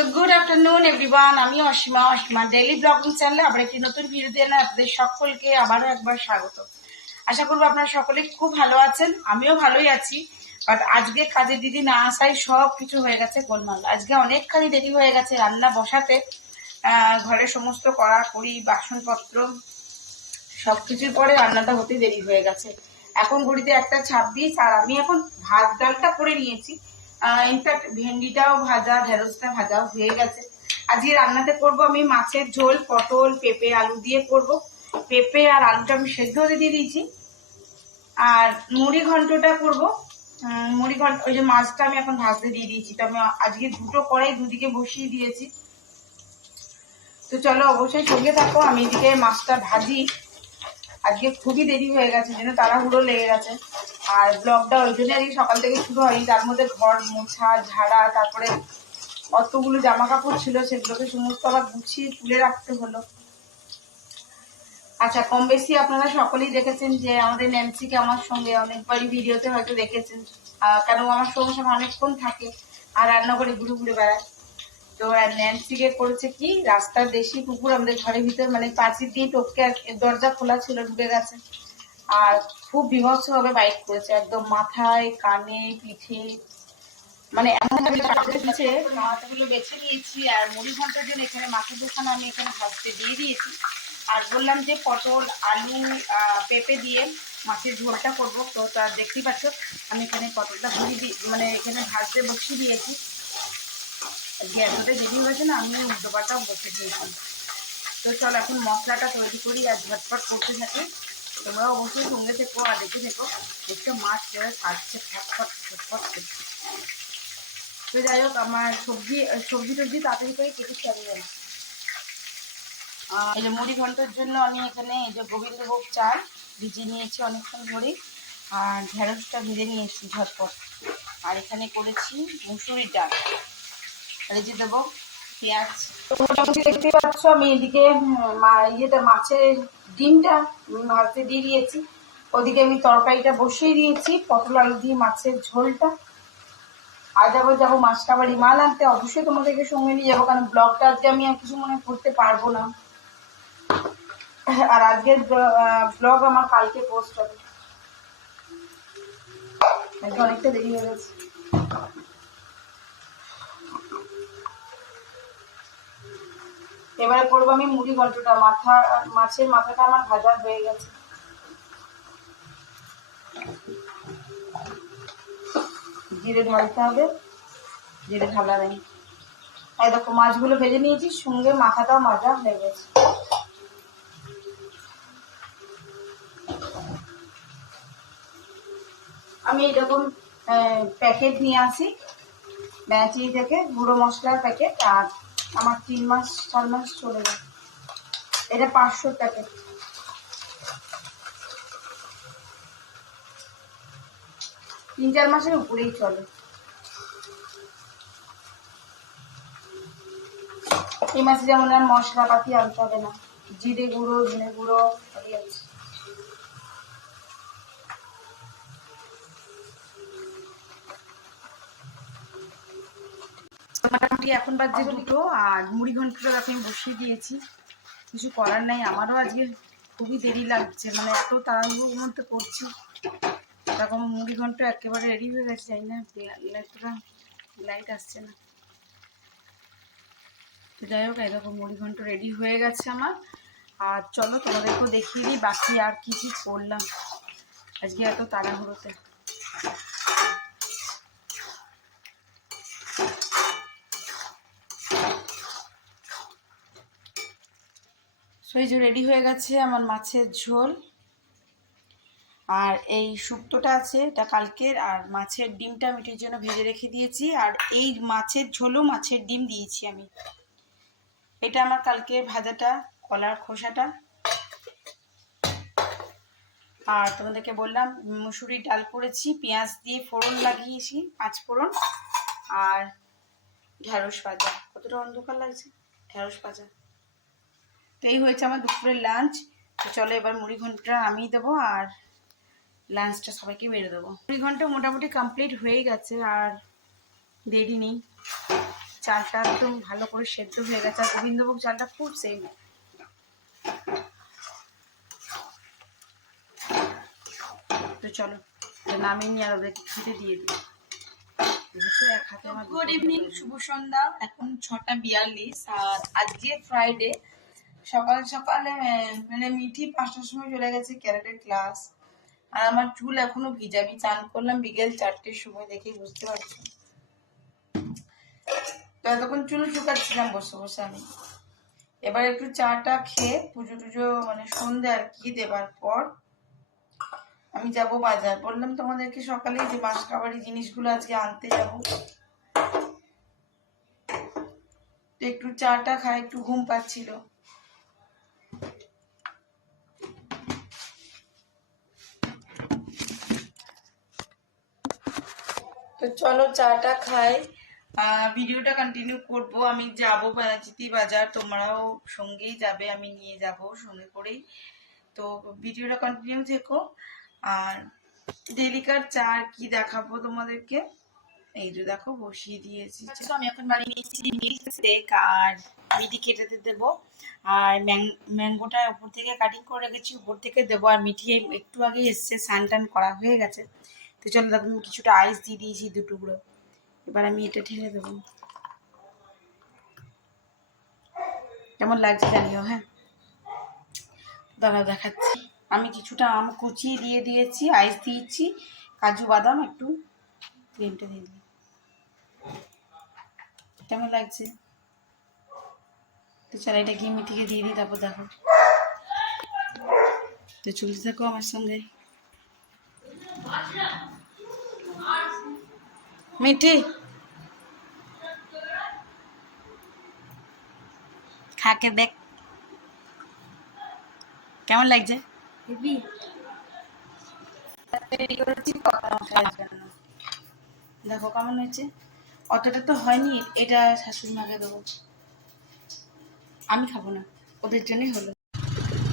So good afternoon everyone আমি Asima Asima daily blogging চ্যানেলে আবার একটি নতুন ভিডিও দিয়ে আপনাদের সকলকে আবারও একবার স্বাগত। আশা করব আপনারা সকলে খুব ভালো আছেন, আমিও ভালোই আছি। বাট আজকে কাজের দিদি না আসায় সব কিছু হয়ে গেছে গোলমাল। আজকে অনেকখানি দেরি হয়ে গেছে রান্না বসাতে। ঘরের সমস্ত কড়া, কড়ি, বাসনপত্র, সবকিছুর পরে রান্নাটা হতে দেরি হয়ে গেছে। এখন ঘড়িতে একটা ছাব্বিশ আর আমি এখন ভাত, ডালটা করে নিয়েছি। ইনফ্যাক্ট ভেন্ডিটাও ভাজা, ঢেঁড়সটা ভাজাও হয়ে গেছে। আজকে রান্নাতে করব আমি মাছের ঝোল, পটল, পেঁপে, আলু দিয়ে করব। পেঁপে আর আলুটা আমি সেদ্ধ হতে দিয়ে দিয়েছি। আর মুড়ি ঘন্টটা করব। মুড়ি ঘন্ট, ওই যে মাছটা আমি এখন ভাজতে দিয়ে দিয়েছি। তো আমি আজকে দুটো কড়াই দুদিকে বসিয়ে দিয়েছি। তো চলো অবশ্যই সঙ্গে থাকো, আমি এদিকে মাছটা ভাজি। আজকে খুবই দেরি হয়ে গেছে, যেন তাড়াহুড়ো লেগে গেছে। আর ব্লগটা ওই জন্য আজকে সকাল থেকে শুরু হয়নি। তার মধ্যে ঘর মোছা, ঝাড়া, তারপরে অতগুলো জামা কাপড় ছিল, সেগুলোকে সমস্ত আবার গুছিয়ে তুলে রাখতে হলো। আচ্ছা কম বেশি আপনারা সকলেই দেখেছেন যে আমাদের ন্যান্সিকে আমার সঙ্গে অনেকবারই ভিডিওতে হয়তো দেখেছেন। কেন আমার সঙ্গে সঙ্গে অনেকক্ষণ থাকে আর রান্না করে ঘুরে ঘুরে বেড়ায়। তো ন্যান্সিকে করেছে কি? রাস্তার দেশি কুকুর আমাদের ঘরের ভিতর মানে পাঁচির দিয়ে টপকে দরজা খোলা ছিল, ঢুকে গেছে। আর খুব বিভৎস ভাবে বাইক করেছে। একদম মাথায় কানে পিঠে। মানে এমন ভাবে মাথাগুলো বেছে নিয়েছি আর মুড়ি ঘণ্টার জন্য এখানে মাছের দোকান আমি এখানে ভাজতে দিয়ে দিয়েছি। আর বললাম যে পটল আলু পেঁপে দিয়ে মাছের ঝোলটা করব। তো তা দেখতেই পাচ্ছ আমি এখানে পটলটা ভুড়ি দিয়ে মানে এখানে ভাজতে বসিয়ে দিয়েছি। গ্যাসটা দেরি হয়েছে না আমি উল্টো পাল্টাও বসে দিয়েছি। তো চল এখন মশলাটা তৈরি করি আর ঝটপট করতে থাকি। তোমরা অবশ্যই সঙ্গে থেকো আর দেখে থেকো। দেখতে মাছ যেভাবে ছাড়ছে ফটফট ফটফট করছে। তো যাই হোক, আমার সবজি সবজি টবজি তাড়াতাড়ি করে কেটে চালিয়ে যাই এই যে মুড়ি ঘণ্টার জন্য আমি এখানে এই যে গোবিন্দভোগ চাল ভিজিয়ে নিয়েছি অনেকক্ষণ ধরে। আর ঢেঁড়সটা ভেজে নিয়েছি ঝটপট। আর এখানে করেছি মুসুরির ডাল। যে দেবো। পেঁয়াজ। মোটামুটি দেখতে পাচ্ছ, আমি এদিকে ইয়েটা, মাছের ডিমটা ভাজতে দিয়ে দিয়েছি। ওদিকে আমি তরকারিটা বসিয়ে দিয়েছি, পটল আলু দিয়ে মাছের ঝোলটা। আর যাব যাব মাছটা আবার মাল আনতে। অবশ্যই তোমাদেরকে সঙ্গে নিয়ে যাব, কারণ ব্লগটা আজকে আমি আর কিছু মনে করতে পারব না। আর আজকের ব্লগ আমার কালকে পোস্ট হবে। অনেকটা দেরি হয়ে গেছে? এবারে করব আমি মুড়ি ঘন্টটা। মাথা, মাছের মাথাটা আমার ভাজা হয়ে গেছে। জিরে ঢালতে হবে। জিরে ঢালা নেই এই দেখো, মাছগুলো ভেজে নিয়েছি, সঙ্গে মাথাটাও মাজা হয়ে গেছে। আমি এরকম প্যাকেট নিয়ে আসি। ব্যাচি থেকে গুঁড়ো মশলার প্যাকেট আর আমার তিন মাস, চার মাস চলে যায়। এটা পাঁচশো প্যাকেট। তিন, চার মাসের উপরেই চলে। এই মাসে যেমন আর মশলাপাতি আনতে হবে না। জিরে গুঁড়ো, ধনে গুঁড়ো আছে। মোটামুটি এখন বাজছে দুটো, আর মুড়ি ঘন্টটা আমি বসিয়ে দিয়েছি। কিছু করার নাই, আমারও আজকে খুবই দেরি লাগছে মানে এত তাড়াহুড়োর মধ্যে করছি। এরকম মুড়ি ঘন্ট একেবারে রেডি হয়ে গেছে, জানি না লাইটটা লাইট আসছে না। তো যাই হোক এরকম মুড়ি ঘন্ট রেডি হয়ে গেছে আমার। আর চলো তোমাদেরকেও দেখিয়ে দিই, বাকি আর কি কি করলাম। আজকে এত তাড়াহুড়োতে। সো এই যে রেডি হয়ে গেছে আমার মাছের ঝোল। আর এই শুক্তোটা আছে, এটা কালকের, আর মাছের ডিমটা মিটির জন্য ভেজে রেখে দিয়েছি, আর এই মাছের ঝোলও মাছের ডিম দিয়েছি আমি। এটা আমার কালকে ভাজাটা, কলার খোসাটা। আর তোমাদেরকে বললাম, মুসুরি ডাল করেছি, পেঁয়াজ দিয়ে ফোড়ন লাগিয়েছি, পাঁচ ফোড়ন, আর ঢ্যাঁড়স ভাজা। কতটা অন্ধকার লাগছে? ঢ্যাঁড়স ভাজা। তো এই হয়েছে আমার দুপুরের লাঞ্চ তো চলো এবার মুড়ি ঘন্টটা আমি দেবো আর লাঞ্চটা সবাইকে মেরে দেবো। মুড়ি ঘণ্টা মোটামুটি কমপ্লিট হয়ে গেছে আর দেরি নেই। চালটা একদম ভালো করে সেদ্ধ হয়ে গেছে। আর গোবিন্দভোগ চালটা খুব সেম তো চলো নামিয়ে নিয়ে আর ওদেরকে খেতে দিয়ে দিই। গুড ইভিনিং শুভ সন্ধ্যা। এখন ছটা বিয়াল্লিশ আর আজকে ফ্রাইডে সকাল সকালে মানে মিঠি পাঁচটার সময় চলে গেছে ক্যারেটের ক্লাস। আর আমার চুল এখনও ভিজা আমি চান করলাম বিকেল চারটের সময় দেখে বুঝতে পারছি। তো এতক্ষণ চুল শুকাচ্ছিলাম বসে বসে আমি। এবার একটু চাটা খেয়ে পুজো টুজো মানে সন্ধে আর কি দেবার পর আমি যাব বাজার। বললাম তোমাদেরকে সকালে যে মাছ খাবারই জিনিসগুলো আজকে আনতে যাব। একটু চাটা খাই, একটু ঘুম পাচ্ছিল। তো চলো চাটা খাই। ভিডিওটা কন্টিনিউ করব। আমি যাব বারাচিতি বাজার। তোমরাও সঙ্গেই যাবে, আমি নিয়ে যাব সঙ্গে করেই। তো ভিডিওটা কন্টিনিউ থেকো। আর ডেলিকার চা আর কি দেখাবো তোমাদেরকে? এই যে দেখো, বসিয়ে দিয়েছি। তো আমি এখন বানিয়ে নিয়েছি মিল্ক শেক আর মিটি কেটে দেবো। আর ম্যাঙ্গোটা উপর থেকে কাটিং করে রেখেছি, উপর থেকে দেবো। আর মিঠি একটু আগে এসছে স্নান টান করা হয়ে গেছে। তো চলো দেখো, আমি কিছুটা আইস দিয়ে দিয়েছি দু টুকরো এবার আমি এটা ঢেলে দেবো। কেমন লাগছে জানিও হ্যাঁ? দাঁড়া দেখাচ্ছি। আমি কিছুটা আম কুচিয়ে দিয়ে দিয়েছি আইস দিয়েছি, কাজু বাদাম একটু ক্রিমটা দিয়ে দিই কেমন লাগছে? তো চলো এটা গিয়ে মিঠিকে দিয়ে দিই, তারপর দেখো। তো চলতে থাকো আমার সঙ্গে। মিঠি। খাকে দেখ। কেমন লাগছে? দেখো কেমন হয়েছে। অতটা তো হয়নি এটা শাশুড়ি মাকে দেবো। আমি খাব না ওদের জন্যই হলো।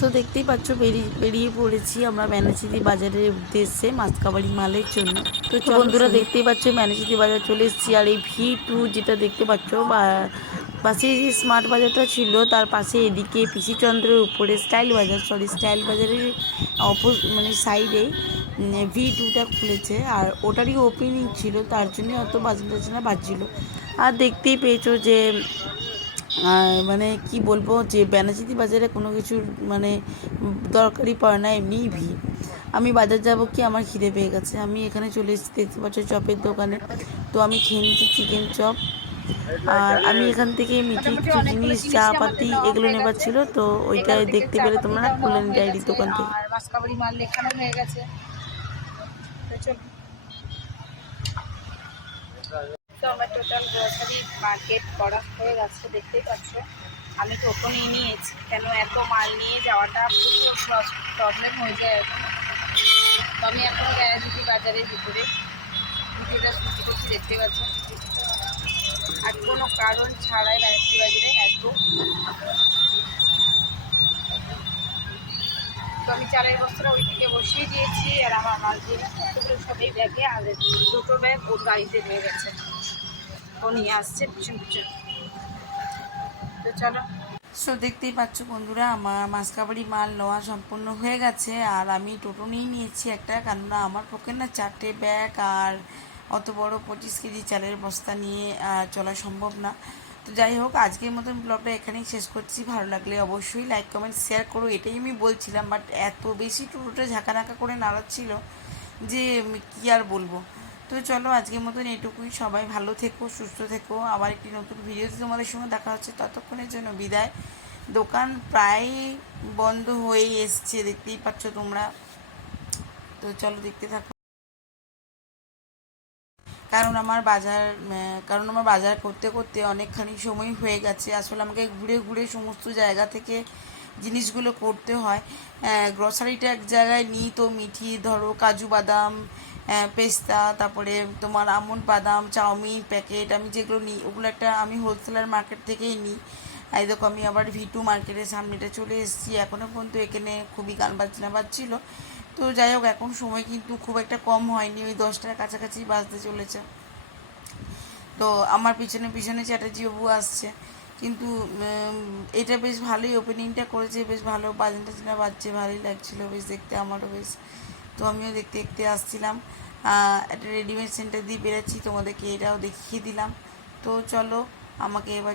তো দেখতেই পাচ্ছ বেরিয়ে বেরিয়ে পড়েছি আমরা ম্যানেজিদি বাজারের উদ্দেশ্যে মাছকাবাড়ি মালের জন্য। তো বন্ধুরা দেখতেই পাচ্ছ ম্যানেজিদি বাজার চলে এসেছি আর এই ভি টু যেটা দেখতে পাচ্ছ বা পাশে যে স্মার্ট বাজারটা ছিল তার পাশে এদিকে পিসিচন্দ্রের উপরে স্টাইল বাজার সরি স্টাইল বাজারের অপোজ মানে সাইডে ভি টুটা খুলেছে। আর ওটারই ওপেনিং ছিল তার জন্য অত বাজার টাজনা বাজছিল আর দেখতেই পেয়েছ যে আর মানে কি বলব, যে ব্যানাচিতি বাজারে কোনো কিছুর মানে দরকারই পড়ে না, এমনিই ভিড়। আমি বাজার যাব কি, আমার খিদে পেয়ে গেছে। আমি এখানে চলে এসেছি, দেখতে পাচ্ছ চপের দোকানে। তো আমি খেয়ে নিচ্ছি চিকেন চপ। আর আমি এখান থেকে মিঠি কিছু জিনিস, চা পাতি এগুলো নেবার ছিল। তো ওইটাই দেখতে পেলে তোমরা খুলে ডায়েরির দোকান থেকে। হয়ে গেছে। তো আমার টোটাল গ্রোসারি মার্কেট করা হয়ে গেছে, দেখতেই পাচ্ছ। আমি টোটো নিয়ে নিয়েছি, কেন এত মাল নিয়ে যাওয়াটা খুবই প্রবলেম হয়ে যায় তো আমি এখন রায়াজুটি বাজারের ভিতরে। ভিডিওটা শুরু করছি দেখতে পাচ্ছ। আর কোনো কারণ ছাড়াই রায়াজুটি বাজারে এত তো আমি চালের বস্তাটা ওই দিকে বসিয়ে দিয়েছি, আর আমার মাল জিনিসপত্রগুলো সব এই ব্যাগে, আর দুটো ব্যাগ ওর গাড়িতে রয়ে গেছে। ও নিয়ে আসছে পিছন পিছন। তো চলো। সো দেখতেই পাচ্ছ বন্ধুরা, আমার মাসকাবাড়ি মাল নেওয়া সম্পূর্ণ হয়ে গেছে, আর আমি টোটো নিয়ে নিয়েছি একটা, কেননা আমার পক্ষে না চারটে ব্যাগ আর অত বড় পঁচিশ কেজি চালের বস্তা নিয়ে চলা সম্ভব না। তো যাই হোক, আজকের মতন ব্লগটা এখানেই শেষ করছি। ভালো লাগলে অবশ্যই লাইক কমেন্ট শেয়ার করো। এটাই আমি বলছিলাম বাট এত বেশি টোটোটা ঝাঁকানাকা করে নাড়াচ্ছিল যে কি আর বলব। তো চলো, আজকের মতন এটুকুই। সবাই ভালো থেকো, সুস্থ থেকো। আবার একটি নতুন ভিডিওতে তোমাদের সঙ্গে দেখা হচ্ছে। ততক্ষণের জন্য বিদায়। দোকান প্রায় বন্ধ হয়ে এসছে, দেখতেই পাচ্ছ তোমরা। তো চলো, দেখতে থাকো। কারণ আমার বাজার কারণ আমার বাজার করতে করতে অনেকখানি সময় হয়ে গেছে। আসলে আমাকে ঘুরে ঘুরে সমস্ত জায়গা থেকে জিনিসগুলো করতে হয়। গ্রসারিটা এক জায়গায় নিই তো মিঠি, ধরো কাজু বাদাম পেস্তা, তারপরে তোমার আমন্ড বাদাম, চাউমিন, প্যাকেট আমি যেগুলো নিই, ওগুলো একটা আমি হোলসেলার মার্কেট থেকেই নিই। এই দেখো আমি আবার ভিটু মার্কেটের সামনেটা চলে এসেছি। এখনও পর্যন্ত এখানে খুবই গান বাজনা বাজছিল। তো যাই হোক, এখন সময় কিন্তু খুব একটা কম হয়নি। ওই দশটার কাছাকাছি বাজতে চলেছে। তো আমার পিছনে পিছনে চ্যাটার্জি বাবু আসছে। কিন্তু এটা বেশ ভালোই ওপেনিংটা করেছে, বেশ ভালো বাজনা টাজনা বাজছে, ভালোই লাগছিল, বেশ দেখতে আমারও বেশ। তো আমিও দেখতে দেখতে আসছিলাম। একটা রেডিমেড সেন্টার দিয়ে বেরোচ্ছি, তোমাদেরকে এটাও দেখিয়ে দিলাম। তো চলো, আমাকে এবার